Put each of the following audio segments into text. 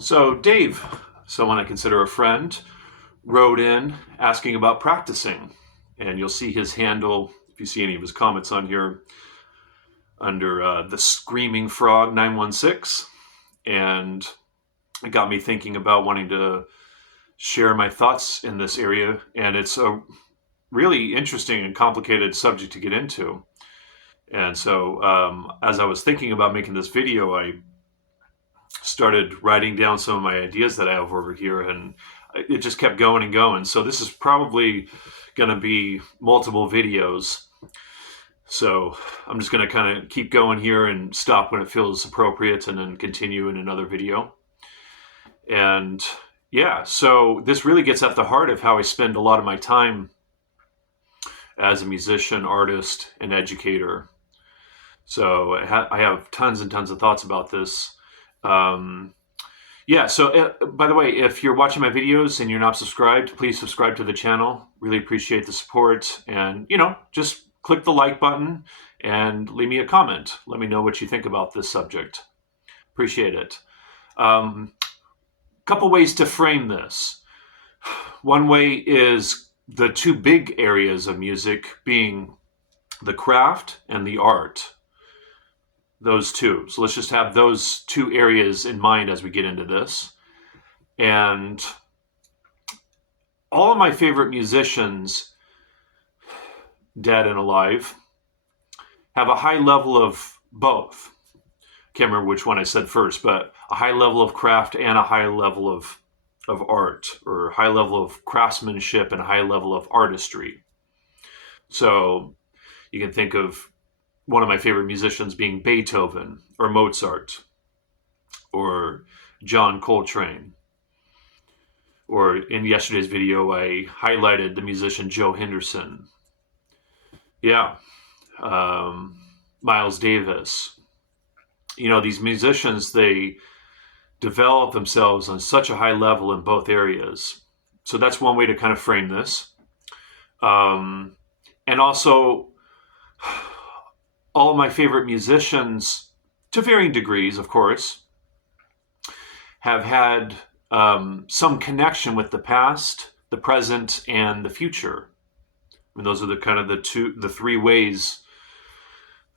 So Dave, someone I consider a friend, wrote in asking about practicing. And you'll see his handle, if you see any of his comments on here, under the Screaming Frog 916. And it got me thinking about wanting to share my thoughts in this area. And it's a really interesting and complicated subject to get into. And so as I was thinking about making this video, I started writing down some of my ideas that I have over here, and it just kept going and going. So this is probably going to be multiple videos. So I'm just going to kind of keep going here and stop when it feels appropriate and then continue in another video. And yeah, so this really gets at the heart of how I spend a lot of my time as a musician, artist, and educator. So I have tons and tons of thoughts about this. Yeah, so by the way, if you're watching my videos and you're not subscribed, please subscribe to the channel. Really appreciate the support. And, just click the like button and leave me a comment. Let me know what you think about this subject. Appreciate it. Couple ways to frame this. One way is the two big areas of music being the craft and the art. Those two. So let's just have those two areas in mind as we get into this. And all of my favorite musicians, dead and alive, have a high level of both. Can't remember which one I said first, but a high level of craft and a high level of art, or high level of craftsmanship and a high level of artistry. So you can think of one of my favorite musicians being Beethoven or Mozart or John Coltrane. Or in yesterday's video, I highlighted the musician Joe Henderson. Yeah. Miles Davis. These musicians, they develop themselves on such a high level in both areas. So that's one way to kind of frame this. And also, all of my favorite musicians, to varying degrees, of course, have had some connection with the past, the present, and the future. I mean, those are the three ways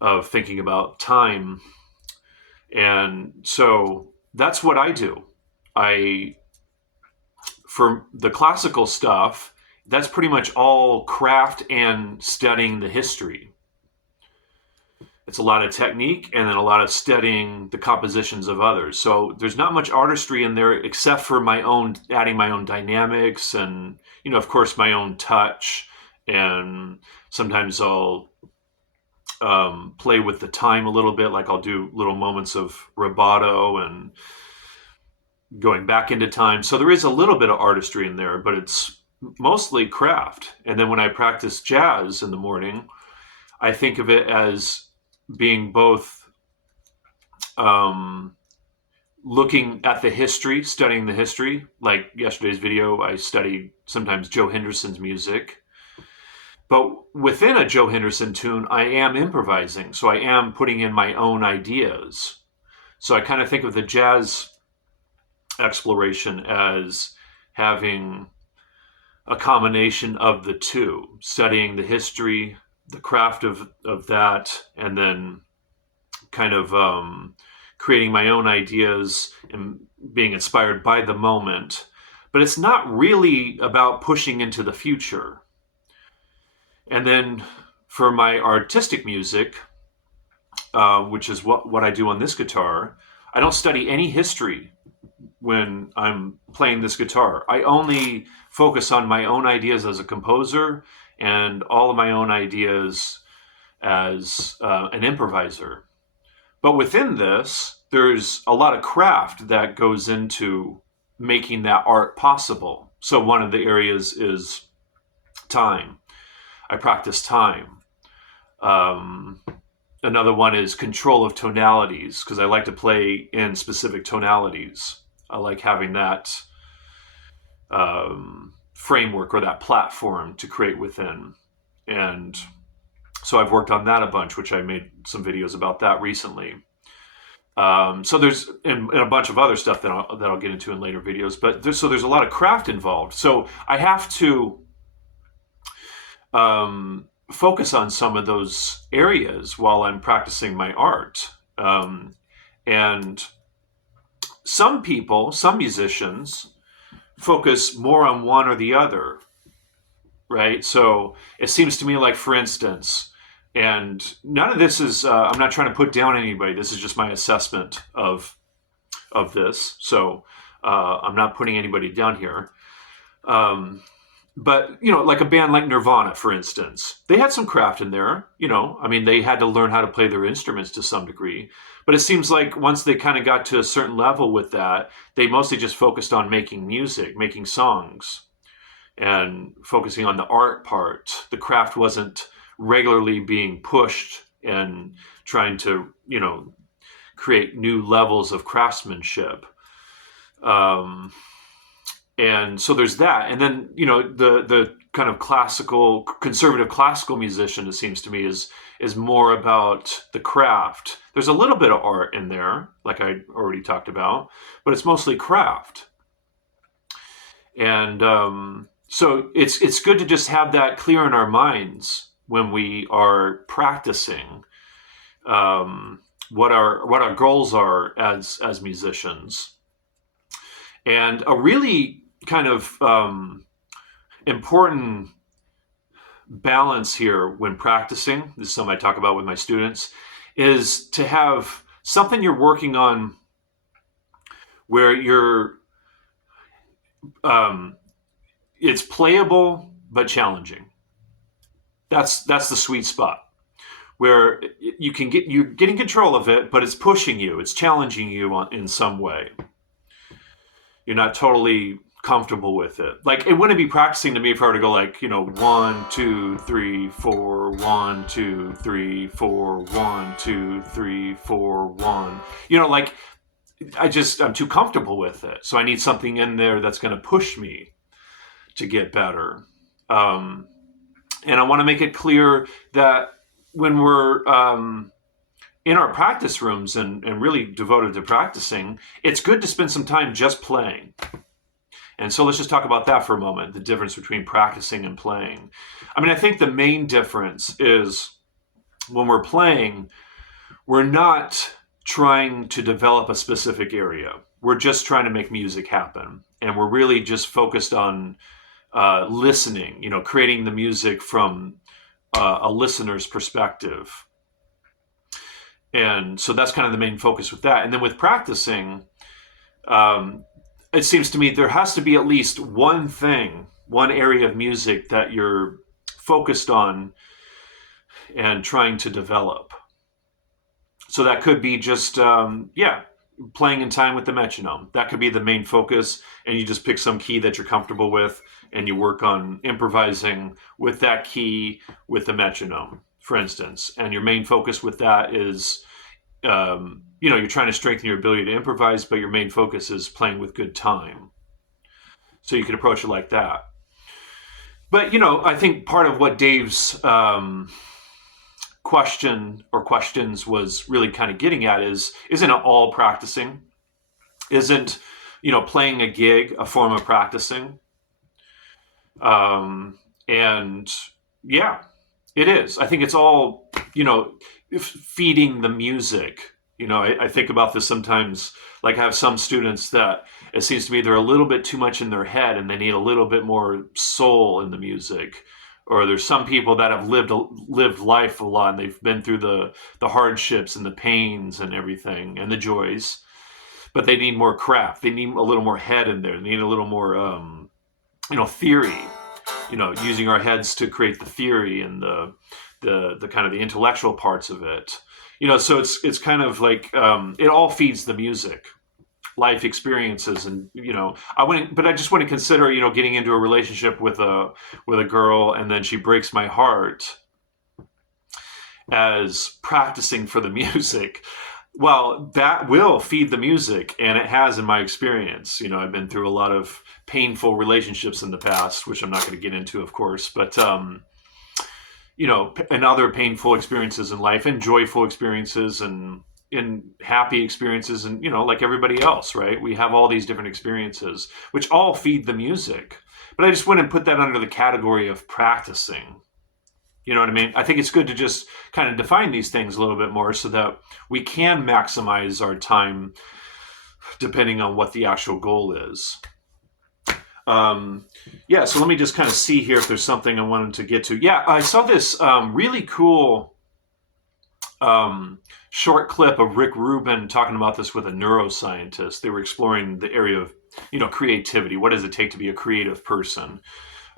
of thinking about time. And so that's what I do. For the classical stuff, that's pretty much all craft and studying the history. It's a lot of technique and then a lot of studying the compositions of others. So there's not much artistry in there except for adding my own dynamics and, of course, my own touch. And sometimes I'll play with the time a little bit, like I'll do little moments of rubato and going back into time. So there is a little bit of artistry in there, but it's mostly craft. And then when I practice jazz in the morning, I think of it as being both looking at the history, studying the history. Like yesterday's video, I studied sometimes Joe Henderson's music. But within a Joe Henderson tune, I am improvising. So I am putting in my own ideas. So I kind of think of the jazz exploration as having a combination of the two, studying the history, the craft of that, and then kind of creating my own ideas and being inspired by the moment. But it's not really about pushing into the future. And then for my artistic music, which is what I do on this guitar, I don't study any history when I'm playing this guitar. I only focus on my own ideas as a composer and all of my own ideas as an improviser. But within this, there's a lot of craft that goes into making that art possible. So one of the areas is time. I practice time. Another one is control of tonalities, because I like to play in specific tonalities. I like having that framework or that platform to create within. And so I've worked on that a bunch, which I made some videos about that recently. So there's and a bunch of other stuff that I'll get into in later videos. But there's a lot of craft involved. So I have to focus on some of those areas while I'm practicing my art. And some musicians, focus more on one or the other, right? So it seems to me like, for instance, and none of this is, I'm not trying to put down anybody. This is just my assessment of this. So I'm not putting anybody down here. But, like a band like Nirvana, for instance, they had some craft in there. I mean, they had to learn how to play their instruments to some degree. But it seems like once they kind of got to a certain level with that, they mostly just focused on making music, making songs, and focusing on the art part. The craft wasn't regularly being pushed and trying to, create new levels of craftsmanship. And so there's that. And then, the kind of conservative classical musician, it seems to me, is more about the craft. There's a little bit of art in there, like I already talked about, but it's mostly craft. And so it's good to just have that clear in our minds when we are practicing, what our goals are as musicians. And a really kind of important balance here when practicing, this is something I talk about with my students, is to have something you're working on where it's playable but challenging. That's the sweet spot where you're getting control of it, but it's pushing you, it's challenging you in some way. You're not totally comfortable with it. Like, it wouldn't be practicing to me if I were to go like, 1, 2, 3, 4, 1, 2, 3, 4, 1, 2, 3, 4, 1. Like, I'm too comfortable with it. So I need something in there that's going to push me to get better. And I want to make it clear that when we're in our practice rooms and really devoted to practicing, it's good to spend some time just playing. And so let's just talk about that for a moment, the difference between practicing and playing. I mean, I think the main difference is when we're playing, we're not trying to develop a specific area. We're just trying to make music happen. And we're really just focused on listening, creating the music from a listener's perspective. And so that's kind of the main focus with that. And then with practicing, it seems to me there has to be at least one area of music that you're focused on and trying to develop. So that could be just, playing in time with the metronome. That could be the main focus, and you just pick some key that you're comfortable with, and you work on improvising with that key with the metronome, for instance. And your main focus with that is, you're trying to strengthen your ability to improvise, but your main focus is playing with good time. So you could approach it like that. But, I think part of what Dave's question or questions was really kind of getting at isn't it all practicing? Isn't, playing a gig a form of practicing? And yeah, it is. I think it's all, feeding the music. I think about this sometimes, like I have some students that it seems to me they're a little bit too much in their head and they need a little bit more soul in the music. Or there's some people that have lived life a lot and they've been through the hardships and the pains and everything and the joys, but they need more craft. They need a little more head in there. They need a little more, theory, using our heads to create the theory and the kind of the intellectual parts of it. So it's kind of like, it all feeds the music, life experiences. And, I just wouldn't consider, getting into a relationship with a girl and then she breaks my heart as practicing for the music. Well, that will feed the music, and it has in my experience. I've been through a lot of painful relationships in the past, which I'm not going to get into, of course, but, and other painful experiences in life and joyful experiences. And in happy experiences, and like everybody else, right? We have all these different experiences, which all feed the music. But I just wouldn't put that under the category of practicing. You know what I mean? I think it's good to just kind of define these things a little bit more so that we can maximize our time depending on what the actual goal is. Um, yeah, so let me just kind of see here if there's something I wanted to get to. Yeah, I saw this really cool um, short clip of Rick Rubin talking about this with a neuroscientist. They were exploring the area of creativity. What does it take to be a creative person?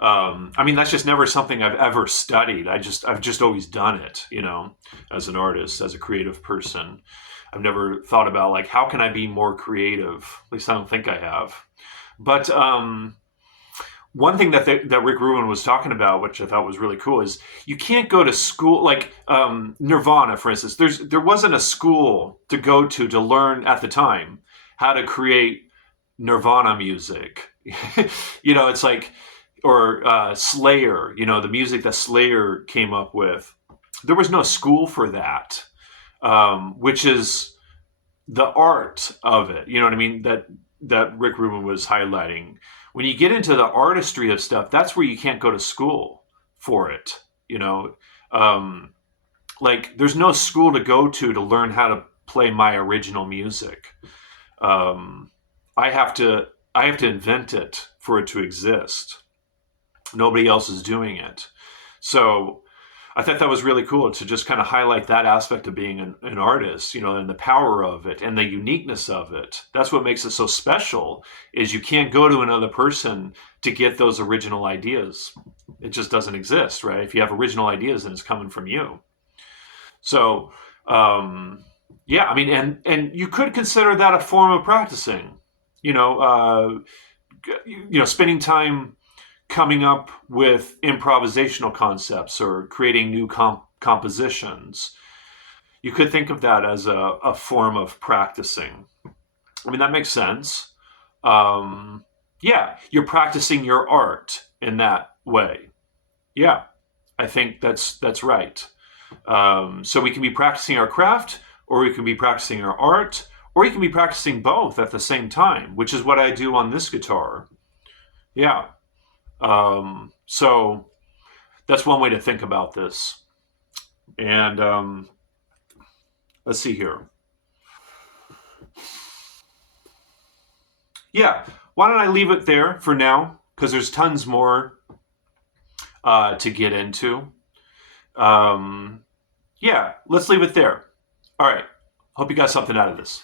I mean, that's just never something I've ever studied. I've just always done it, as an artist, as a creative person. I've never thought about like how can I be more creative. At least I don't think I have. But one thing that Rick Rubin was talking about, which I thought was really cool, is you can't go to school like Nirvana, for instance. There wasn't a school to go to learn at the time how to create Nirvana music. It's like or Slayer. The music that Slayer came up with. There was no school for that, which is the art of it. You know what I mean? That Rick Rubin was highlighting. When you get into the artistry of stuff, that's where you can't go to school for it. Um, like there's no school to go to learn how to play my original music. Um, I have to I have to invent it for it to exist. Nobody else is doing it. So I thought that was really cool to just kind of highlight that aspect of being an artist, and the power of it and the uniqueness of it. That's what makes it so special is you can't go to another person to get those original ideas. It just doesn't exist, right? If you have original ideas, then it's coming from you. So, yeah, I mean, and you could consider that a form of practicing, you know, uh, spending time coming up with improvisational concepts or creating new compositions. You could think of that as a form of practicing. I mean, that makes sense. Um, yeah, you're practicing your art in that way. Yeah, I think that's right. So we can be practicing our craft, or we can be practicing our art, or you can be practicing both at the same time, which is what I do on this guitar. Yeah. So that's one way to think about this. And let's see here. Yeah, why don't I leave it there for now? Because there's tons more to get into. Um, yeah, let's leave it there. All right. Hope you got something out of this.